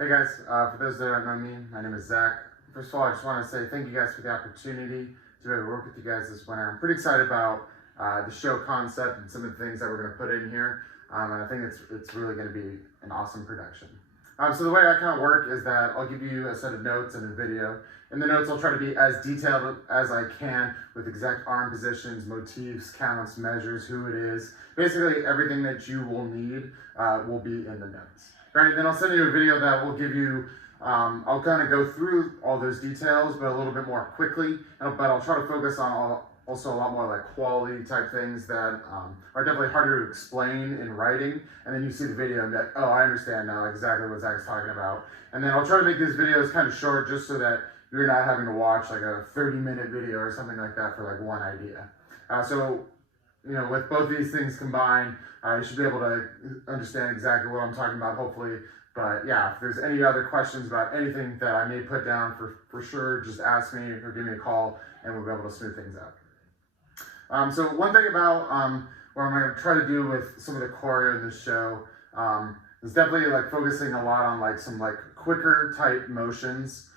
Hey guys, for those that don't know me, my name is Zach. First of all, I just want to say thank you guys for the opportunity to be able to work with you guys this winter. I'm pretty excited about the show concept and some of the things that we're going to put in here, and I think it's really going to be an awesome production. So the way I kind of work is that I'll give you a set of notes and a video. In the notes, I'll try to be as detailed as I can with exact arm positions, motifs, counts, measures, who it is. Basically, everything that you will need will be in the notes. Right, then I'll send you a video that will give you, I'll kind of go through all those details, but a little bit more quickly, but I'll try to focus on also a lot more like quality type things that are definitely harder to explain in writing, and then you see the video and be like, oh, I understand now exactly what Zach's talking about. And then I'll try to make these videos kind of short just so that you're not having to watch like a 30-minute video or something like that for like one idea. So, you know, with both these things combined, you should be able to understand exactly what I'm talking about, hopefully. But yeah, if there's any other questions about anything that I may put down, for sure, just ask me or give me a call, and we'll be able to smooth things out. So one thing about what I'm going to try to do with some of the choreo in this show is definitely like focusing a lot on like some like quicker type motions.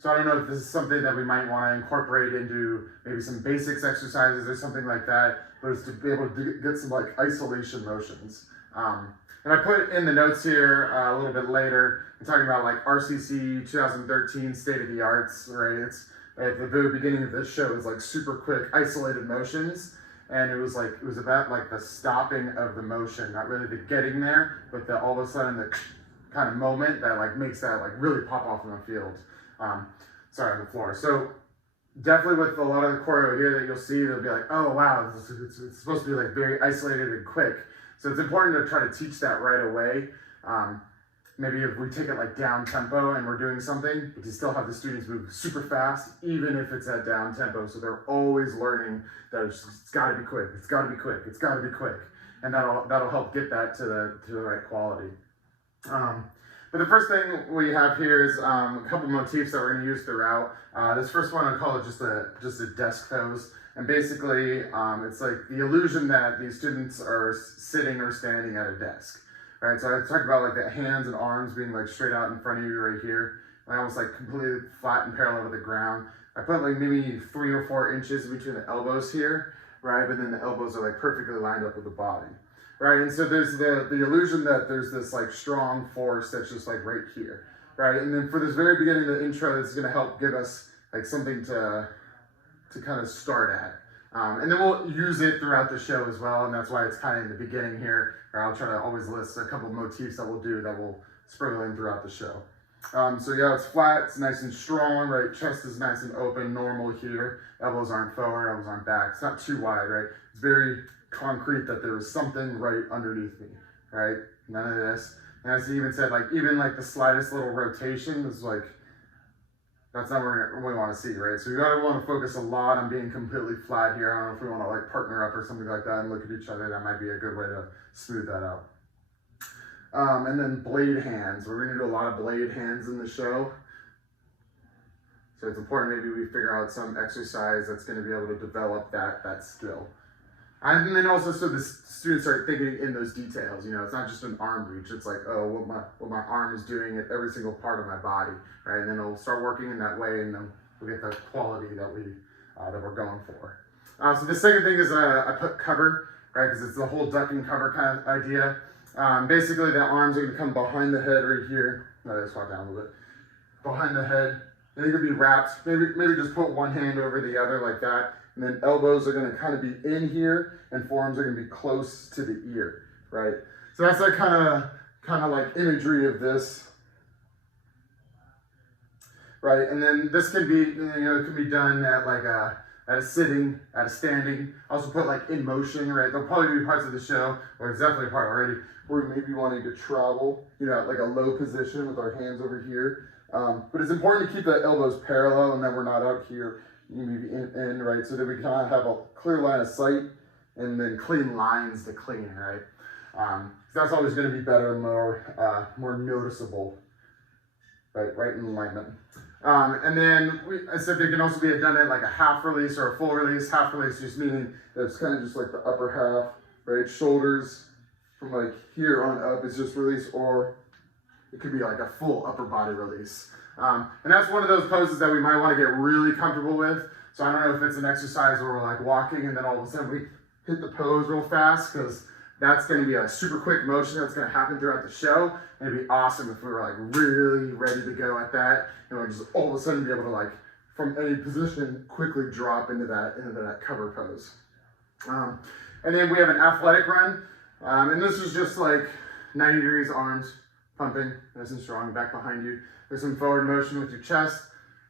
So I don't know if this is something that we might want to incorporate into maybe some basics exercises or something like that, but it's to be able to get some like isolation motions. And I put in the notes here a little bit later, I'm talking about like RCC 2013 State of the Arts, right? It's at the very beginning of this show is like super quick isolated motions. And it was about like the stopping of the motion, not really the getting there, but the all of a sudden the kind of moment that like makes that like really pop off in the field. On the floor. So definitely with a lot of the choreo here that you'll see, they'll be like, oh wow, it's supposed to be like very isolated and quick. So it's important to try to teach that right away. Maybe if we take it like down tempo and we're doing something, but you still have the students move super fast, even if it's at down tempo. So they're always learning that it's got to be quick, it's got to be quick, it's got to be quick, and that'll help get that to the right quality. But the first thing we have here is a couple motifs that we're going to use throughout. This first one, I call it just a desk pose. And basically, it's like the illusion that these students are sitting or standing at a desk. Right, so I talked about like the hands and arms being like straight out in front of you right here. Like almost like completely flat and parallel to the ground. I put like maybe 3 or 4 inches between the elbows here, right? But then the elbows are like perfectly lined up with the body. Right, and so there's the illusion that there's this like strong force that's just like right here, right? And then for this very beginning of the intro, that's gonna help give us like something to kind of start at. And then we'll use it throughout the show as well, and that's why it's kind of in the beginning here, or I'll try to always list a couple motifs that we'll do that will sprinkle in throughout the show. So yeah, it's flat, it's nice and strong, right? Chest is nice and open, normal here. Elbows aren't forward, elbows aren't back. It's not too wide, right? It's very concrete that there is something right underneath me, right? None of this. And as he even said, like even like the slightest little rotation is like, that's not what we want to see, right? So you gotta want to focus a lot on being completely flat here. I don't know if we want to like partner up or something like that and look at each other. That might be a good way to smooth that out. And then blade hands. We're gonna do a lot of blade hands in the show. So it's important maybe we figure out some exercise that's gonna be able to develop that skill. And then also, so the students start thinking in those details. You know, it's not just an arm reach. It's like, oh, what my arm is doing at every single part of my body, right? And then it'll start working in that way, and then we'll get the quality that we're going for. So the second thing is I put cover, right? Because it's the whole duck and cover kind of idea. Basically, the arms are going to come behind the head right here. Let me squat down a little bit. Behind the head. And they're going to be wrapped. Maybe just put one hand over the other like that. And then elbows are going to kind of be in here, and forearms are going to be close to the ear, right? So that's that kind of like imagery of this, right? And then this can be, you know, it can be done at like at a sitting, at a standing. Also put like in motion, right? There'll probably be parts of the show, or it's definitely a part already, where we may be wanting to travel, you know, like a low position with our hands over here. But it's important to keep the elbows parallel, and then we're not out here. Maybe in, right, so that we kind of have a clear line of sight and then clean lines to clean, right? That's always going to be better and more noticeable, right in alignment. And then I said there can also be done at like a half release or a full release. Half release just meaning that it's kind of just like the upper half, right? Shoulders from like here on up is just release, or it could be like a full upper body release. And that's one of those poses that we might want to get really comfortable with. So I don't know if it's an exercise where we're like walking and then all of a sudden we hit the pose real fast, because that's going to be a super quick motion that's going to happen throughout the show. And it'd be awesome if we were like really ready to go at that, and we'd just all of a sudden be able to, like, from any position, quickly drop into that cover pose. And then we have an athletic run. And this is just like 90 degrees, arms pumping, nice and strong, back behind you. There's some forward motion with your chest.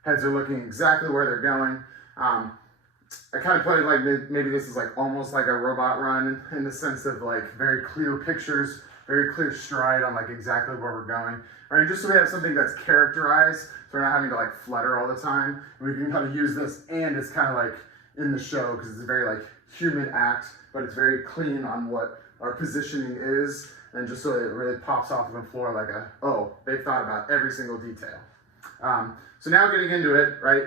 Heads are looking exactly where they're going. I kind of put it like maybe this is like almost like a robot run, in the sense of like very clear pictures, very clear stride on like exactly where we're going. Right, just so we have something that's characterized, so we're not having to like flutter all the time. We can kind of use this, and it's kind of like in the show, because it's a very like human act, but it's very clean on what our positioning is, and just so it really pops off of the floor like oh, they've thought about every single detail. So now getting into it, right?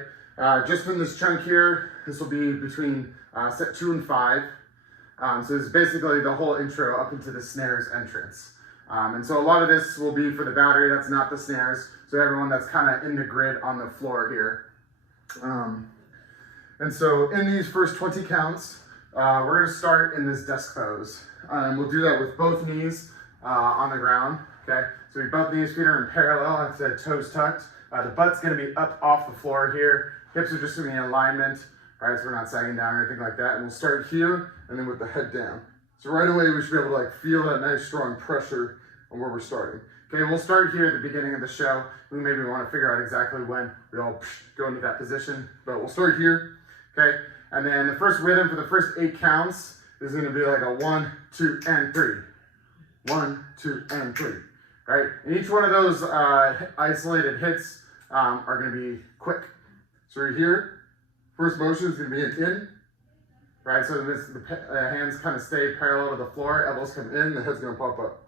Just in this chunk here, this will be between set 2 and 5. So this is basically the whole intro up into the snares entrance. And so a lot of this will be for the battery, that's not the snares. So everyone that's kind of in the grid on the floor here. And so in these first 20 counts, we're gonna start in this desk pose. We'll do that with both knees on the ground, okay? So both knees, feet are in parallel, like I said, toes tucked. The butt's gonna be up off the floor here. Hips are just gonna be in alignment, right? So we're not sagging down or anything like that. And we'll start here, and then with the head down. So right away, we should be able to like feel that nice strong pressure on where we're starting. Okay, we'll start here at the beginning of the show. We maybe want to figure out exactly when we all go into that position, but we'll start here, okay? And then the first rhythm for the first 8 counts is gonna be like a 1, 2, and 3. 1, 2, and 3, right? And each one of those isolated hits are gonna be quick. So we're here, first motion is gonna be an in, right? So the hands kind of stay parallel to the floor, elbows come in, the head's gonna pop up.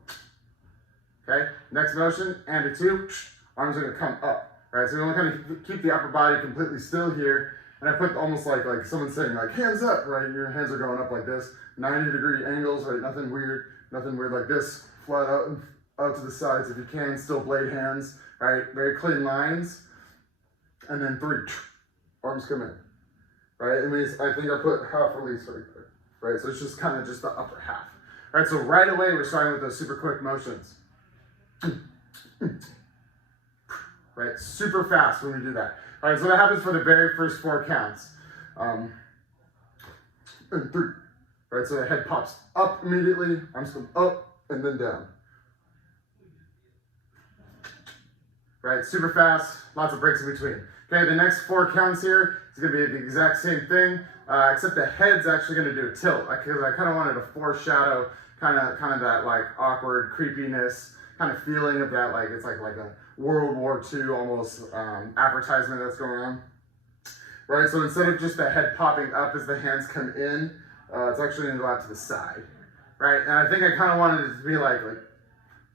Okay, next motion, and a 2, arms are gonna come up, right? So we want to kind of keep the upper body completely still here. And I put almost like someone saying like hands up, right? Your hands are going up like this, 90-degree angles, right? Nothing weird like this, flat out to the sides if you can, still blade hands, right? Very clean lines. And then 3, arms come in, right? It means, I think I put half release right there, right? So it's just kind of just the upper half, right? So right away, we're starting with those super quick motions. Right, super fast when we do that. All right, so that happens for the very first 4 counts. And 3, right, so the head pops up immediately, arms come up and then down. Right, super fast, lots of breaks in between. Okay, the next 4 counts here is gonna be the exact same thing, except the head's actually gonna do a tilt, because I kind of wanted to foreshadow kind of that like awkward creepiness, kind of feeling of that, like it's like a World War II almost advertisement that's going on, right? So instead of just the head popping up as the hands come in, it's actually going to go out to the side, right? And I think I kind of wanted it to be like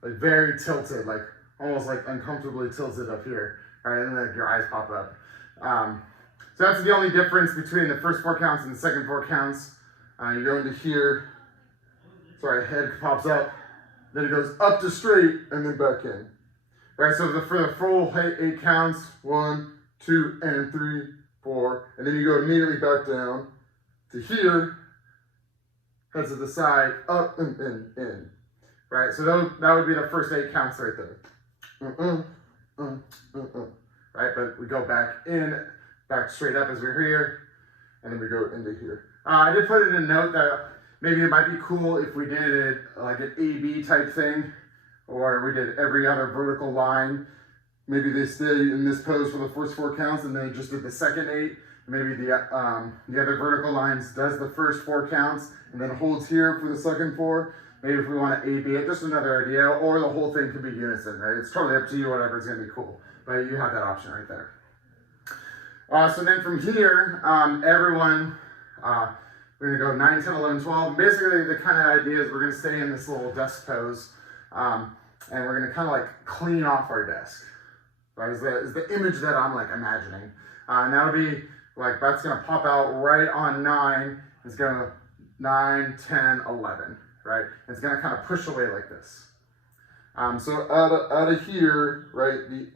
very tilted, like almost like uncomfortably tilted up here, right? And then like your eyes pop up. So that's the only difference between the first 4 counts and the second 4 counts. You go into here, sorry, head pops up, then it goes up to straight and then back in. Right, so for the full 8 counts, 1, 2, and 3, 4, and then you go immediately back down to here, heads to the side, up and in. Right, so that would be the first 8 counts right there. Right, but we go back straight up as we're here, and then we go into here. I did put in a note that maybe it might be cool if we did it like an A-B type thing, or we did every other vertical line. Maybe they stay in this pose for the first 4 counts and they just did the second 8. Maybe the other vertical lines does the first 4 counts and then holds here for the second 4. Maybe if we want to A-B it, just another idea, or the whole thing could be unison, right? It's totally up to you, whatever's gonna be cool. But you have that option right there. So then from here, everyone, we're gonna go 9, 10, 11, 12. Basically the kind of idea is we're gonna stay in this little desk pose. And we're gonna kind of like clean off our desk, right? Is the image that I'm like imagining. And that'll be like, that's gonna pop out right on 9. It's gonna 9, 10, 11, right? It's gonna kind of push away like this. So out of here, right, the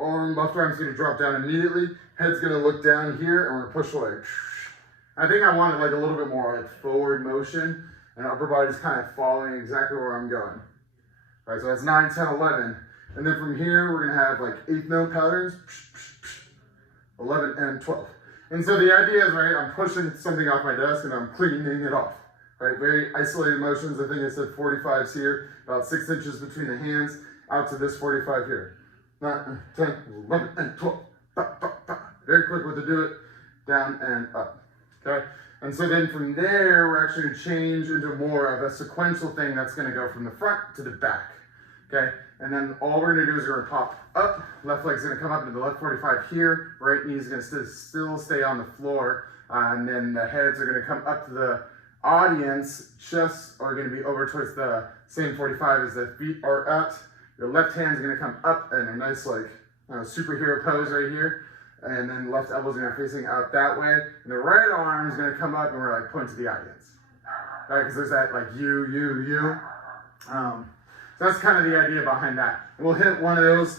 left arm's gonna drop down immediately, head's gonna look down here, and we're gonna push away. I think I wanted like a little bit more like forward motion, and upper body's kind of following exactly where I'm going. All right, so that's 9, 10, 11. And then from here, we're gonna have like 8th note patterns, 11 and 12. And so the idea is, right, I'm pushing something off my desk and I'm cleaning it off. Right, very isolated motions. I think I said 45s here, about 6 inches between the hands, out to this 45 here. 9, 10, 11, and 12. Very quick way to do it, down and up. Okay, and so then from there, we're actually going to change into more of a sequential thing that's going to go from the front to the back. Okay, and then all we're going to do is we're going to pop up, left leg's going to come up into the left 45 here, right knee is going to still stay on the floor, and then the heads are going to come up to the audience, chests are going to be over towards the same 45 as the feet are at. Your left hand's going to come up in a nice like superhero pose right here, and then left elbow's going to be facing out that way, and the right arm is going to come up and we're like pointing to the audience. All right, because there's that like you. So that's kind of the idea behind that. And we'll hit one of those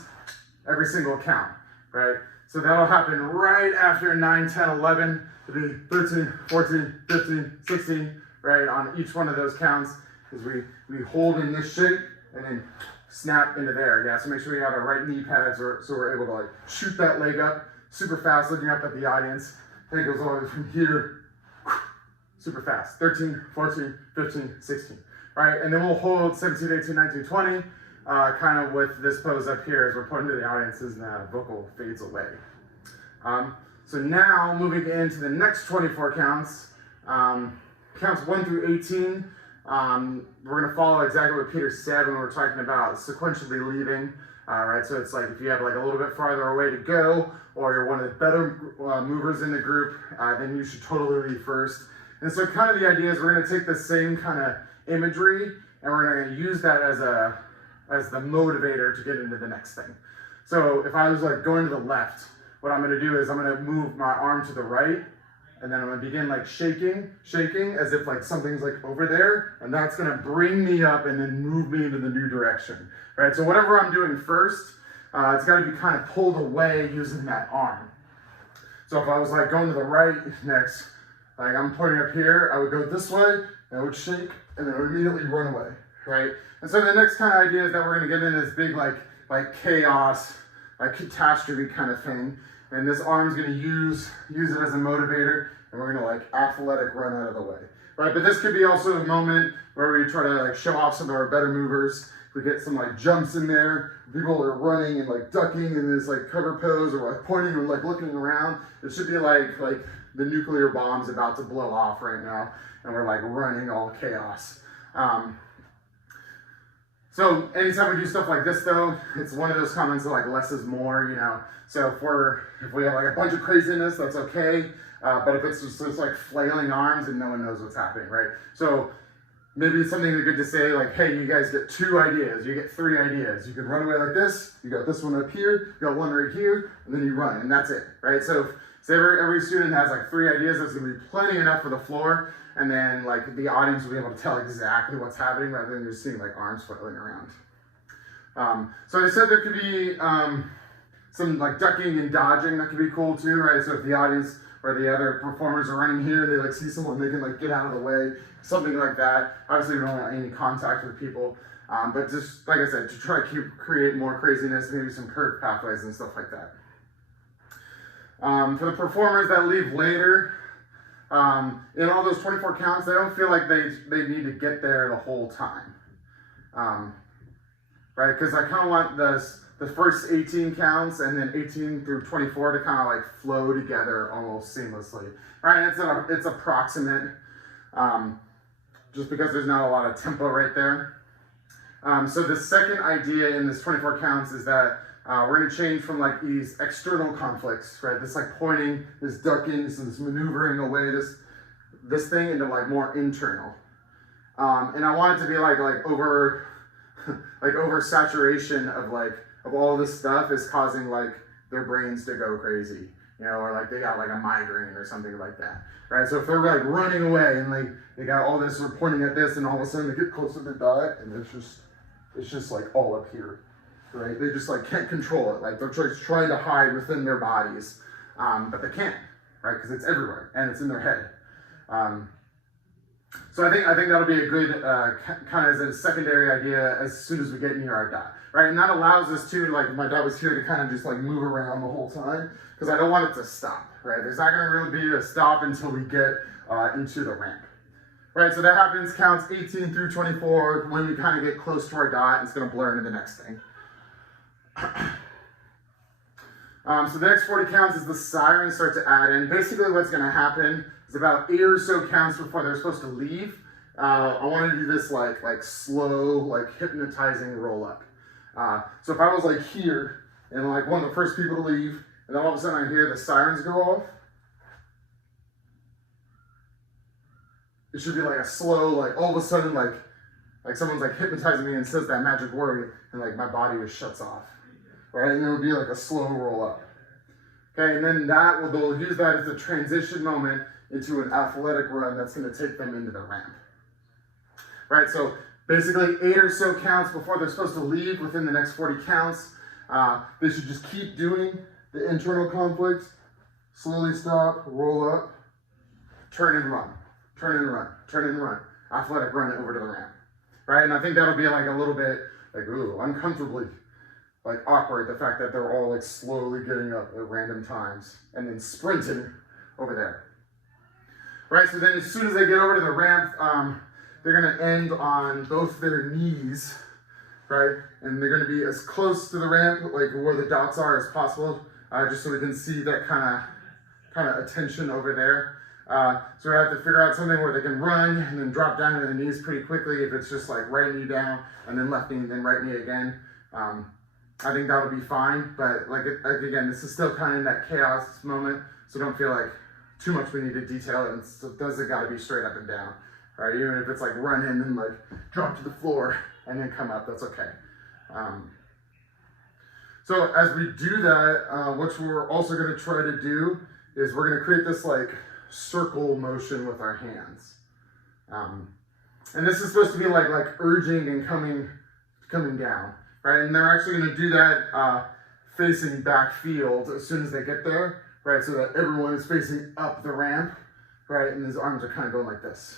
every single count, right? So that'll happen right after 9, 10, 11. It'll be 13, 14, 15, 16, right? On each one of those counts, is we hold in this shape and then snap into there. Yeah, so make sure we have our right knee pads so we're able to like shoot that leg up super fast, looking up at the audience. Head goes all the way from here, super fast. 13, 14, 15, 16. Right, and then we'll hold 17, 18, 19, 20, kind of with this pose up here as we're pointing to the audiences and the vocal fades away. So now moving into the next 24 counts, counts 1 through 18, we're going to follow exactly what Peter said when we were talking about sequentially leaving. Right, so it's like if you have like a little bit farther away to go, or you're one of the better movers in the group, then you should totally leave first. And so kind of the idea is we're going to take the same kind of imagery and we're going to use that as the motivator to get into the next thing. So if I was like going to the left, what I'm going to do is I'm going to move my arm to the right, and then I'm going to begin like shaking as if like something's like over there, and that's going to bring me up and then move me into the new direction. Right, so whatever I'm doing first, it's got to be kind of pulled away using that arm. So if I was like going to the right next, like I'm pointing up here, I would go this way, and I would shake, and then I would immediately run away, right? And so the next kind of idea is that we're going to get in this big like chaos, like catastrophe kind of thing, and this arm's going to use it as a motivator, and we're going to like athletic run out of the way, right? But this could be also a moment where we try to like show off some of our better movers. We get some like jumps in there, people are running and like ducking in this like cover pose, or like pointing and like looking around. It should be like the nuclear bomb's about to blow off right now, and we're like running all chaos. So anytime we do stuff like this though, it's one of those comments of like less is more, you know. So if we have like a bunch of craziness, that's okay. But if it's just like flailing arms and no one knows what's happening, right? So maybe it's something good to say like, hey, you guys get 2 ideas, you get 3 ideas. You can run away like this, you got this one up here, you got one right here, and then you run, and that's it, right? So every student has like 3 ideas, that's gonna be plenty enough for the floor, and then like the audience will be able to tell exactly what's happening rather than just seeing like arms flailing around. So I said there could be some like ducking and dodging that could be cool too, right? So if the audience or the other performers are running here, they like see someone, they can like get out of the way, something like that. Obviously we don't want any contact with people, but just like I said, to try to create more craziness, maybe some curved pathways and stuff like that. For the performers that leave later, in all those 24 counts, they don't feel like they need to get there the whole time, right? Because I kind of want the first 18 counts and then 18 through 24 to kind of like flow together almost seamlessly, right? It's approximate, just because there's not a lot of tempo right there. So the second idea in this 24 counts is that we're going to change from like these external conflicts, right? This like pointing, this ducking, this maneuvering away, this thing into like more internal. And I want it to be like over saturation of all this stuff is causing like their brains to go crazy, you know, or like they got like a migraine or something like that, right? So if they're like running away and like they got all this, we're pointing at this, and all of a sudden they get close to the dot, and it's just like all up here, right? They just like can't control it. Like they're just trying to hide within their bodies, but they can't, right? Because it's everywhere and it's in their head. So I think that'll be a good kind of as a secondary idea as soon as we get near our dot, right? And that allows us to, like my dot was here, to kind of just like move around the whole time because I don't want it to stop, right? There's not going to really be a stop until we get into the ramp, right? So that happens, counts 18 through 24. When we kind of get close to our dot, it's going to blur into the next thing. So the next 40 counts is the sirens start to add in. Basically what's going to happen is about 8 or so counts before they're supposed to leave. I want to do this like slow, like hypnotizing roll up. So if I was like here and like one of the first people to leave, and then all of a sudden I hear the sirens go off, it should be like a slow, like all of a sudden like someone's like hypnotizing me and says that magic word, and like my body just shuts off, right? And it would be like a slow roll up. Okay, and then they'll use that as a transition moment into an athletic run that's going to take them into the ramp. Right, so basically 8 or so counts before they're supposed to leave within the next 40 counts. They should just keep doing the internal conflicts. Slowly stop, roll up, turn and run, turn and run, turn and run. Athletic run over to the ramp. Right, and I think that'll be like a little bit like, ooh, uncomfortably like awkward, the fact that they're all like slowly getting up at random times and then sprinting over there. Right, so then as soon as they get over to the ramp, they're going to end on both their knees, right? And they're going to be as close to the ramp, like where the dots are, as possible, just so we can see that kind of attention over there. So we have to figure out something where they can run and then drop down to the knees pretty quickly. If it's just like right knee down and then left knee and then right knee again, I think that'll be fine. But like again, this is still kind of in that chaos moment, so don't feel like too much we need to detail it. It doesn't got to be straight up and down. Right, even if it's like run in and like drop to the floor and then come up, that's okay. So as we do that, what we're also going to try to do is we're going to create this like circle motion with our hands. And this is supposed to be like urging and coming down, right? And they're actually going to do that facing back field as soon as they get there, right? So that everyone is facing up the ramp, right? And his arms are kind of going like this.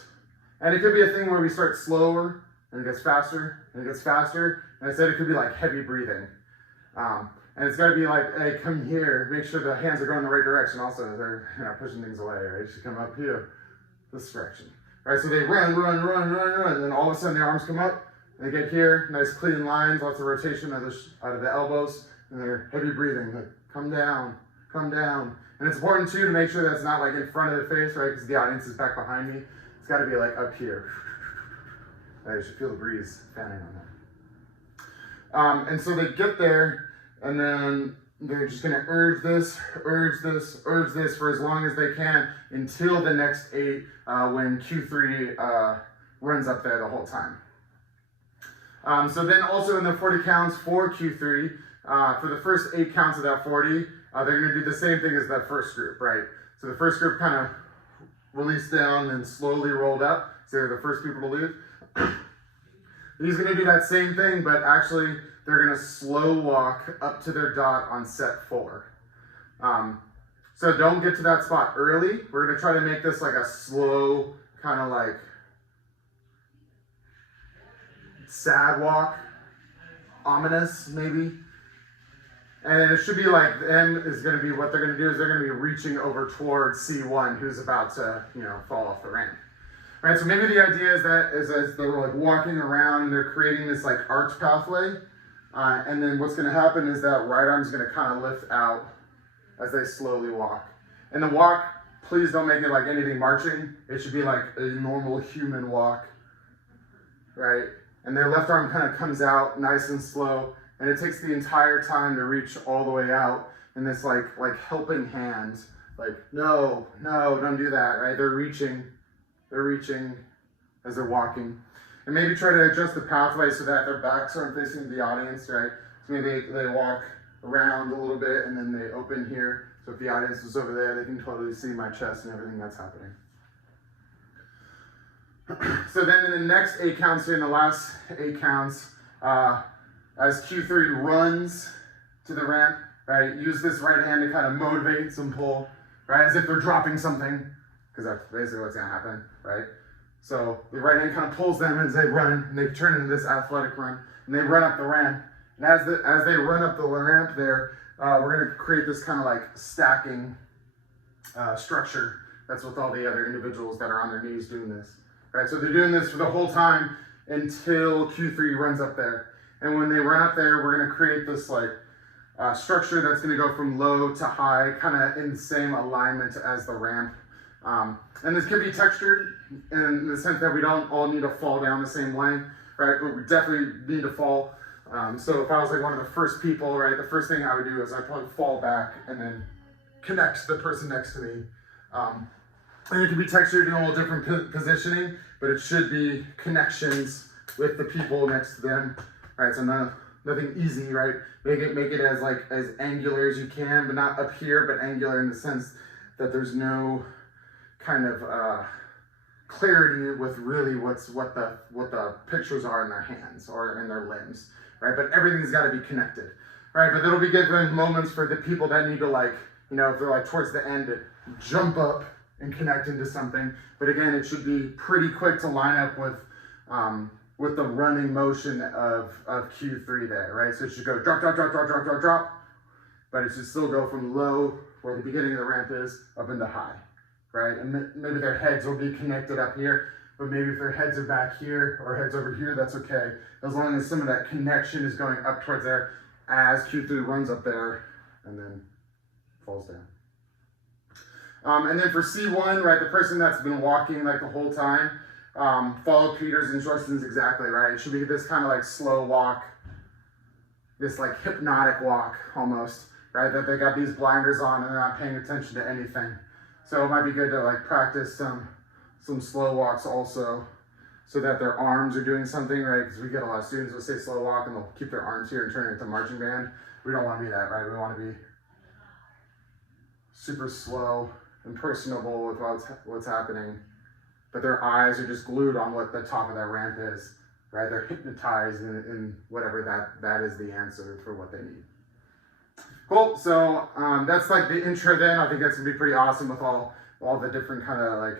And it could be a thing where we start slower and it gets faster and it gets faster. And instead it could be like heavy breathing. And it's got to be like, hey, come here. Make sure the hands are going the right direction. Also, they're pushing things away, right? Should come up here, this direction. Right, so they run. And then all of a sudden their arms come up. And they get here, nice clean lines, lots of rotation out of the elbows. And they're heavy breathing, like come down, come down. And it's important too to make sure that's not like in front of the face, right? Because the audience is back behind me. It's got to be like up here. You should feel the breeze fanning on that. And so they get there, and then they're just going to urge this for as long as they can until the next 8 when Q3 runs up there the whole time. So then also in the 40 counts for Q3, for the first 8 counts of that 40, they're going to do the same thing as that first group, right? So the first group kind of released down and slowly rolled up. So they're the first people to leave. He's going to do that same thing, but actually they're going to slow walk up to their dot on set 4. So don't get to that spot early. We're going to try to make this like a slow, kind of like sad walk, ominous maybe. And it should be like, the end is going to be, what they're going to do is they're going to be reaching over towards C1, who's about to, fall off the ramp. Right, so maybe the idea is that as they're like walking around, they're creating this like arch pathway. And then what's going to happen is that right arm's going to kind of lift out as they slowly walk. And the walk, please don't make it like anything marching. It should be like a normal human walk, right? And their left arm kind of comes out nice and slow. And it takes the entire time to reach all the way out in this like helping hand. Like, no, don't do that, right? They're reaching as they're walking. And maybe try to adjust the pathway so that their backs aren't facing the audience, right? So maybe they walk around a little bit and then they open here. So if the audience was over there, they can totally see my chest and everything that's happening. So then in the next 8 counts here, in the last 8 counts, as Q3 runs to the ramp, right, use this right hand to kind of motivate some pull, right, as if they're dropping something, because that's basically what's going to happen, right? So the right hand kind of pulls them as they run, and they turn into this athletic run, and they run up the ramp. And as they run up the ramp there, we're going to create this kind of like stacking structure. That's with all the other individuals that are on their knees doing this, right? So they're doing this for the whole time until Q3 runs up there. And when they run up there, we're going to create this like structure that's going to go from low to high, kind of in the same alignment as the ramp. And this can be textured in the sense that we don't all need to fall down the same length, right? But we definitely need to fall. So if I was like one of the first people, right, the first thing I would do is I'd probably fall back and then connect the person next to me. And it can be textured in a little different positioning, but it should be connections with the people next to them, right? So nothing easy, right? Make it as angular as you can, but not up here, but angular in the sense that there's no kind of clarity with really what the pictures are in their hands or in their limbs, right? But everything's got to be connected, right? But there'll be given moments for the people that need to like, you know, if they're like towards the end, jump up and connect into something. But again, it should be pretty quick to line up with the running motion of Q3 there, right? So it should go drop, drop, drop, drop, drop, drop, drop, but it should still go from low, where the beginning of the ramp is, up into high, right? And maybe their heads will be connected up here, but maybe if their heads are back here or heads over here, that's okay. As long as some of that connection is going up towards there as Q3 runs up there and then falls down. And then for C1, right, the person that's been walking like the whole time, follow Peter's instructions exactly, right? It should be this kind of like slow walk, this like hypnotic walk almost, right? That they got these blinders on and they're not paying attention to anything. So it might be good to like practice some slow walks also, so that their arms are doing something, right? Because we get a lot of students who say slow walk and they'll keep their arms here and turn it into marching band. We don't want to be that, right? We want to be super slow and personable with what's happening, but their eyes are just glued on what the top of that ramp is, right? They're hypnotized in whatever that is the answer for what they need. Cool, so that's like the intro then. I think that's gonna be pretty awesome with all the different kind of like,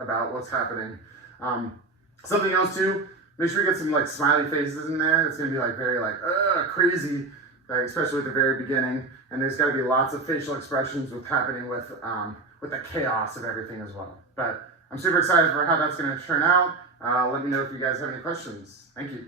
about what's happening. Something else too, make sure you get some like smiley faces in there. It's gonna be like very like, crazy, right? Especially at the very beginning. And there's gotta be lots of facial expressions happening with the chaos of everything as well. But I'm super excited for how that's gonna turn out. Let me know if you guys have any questions. Thank you.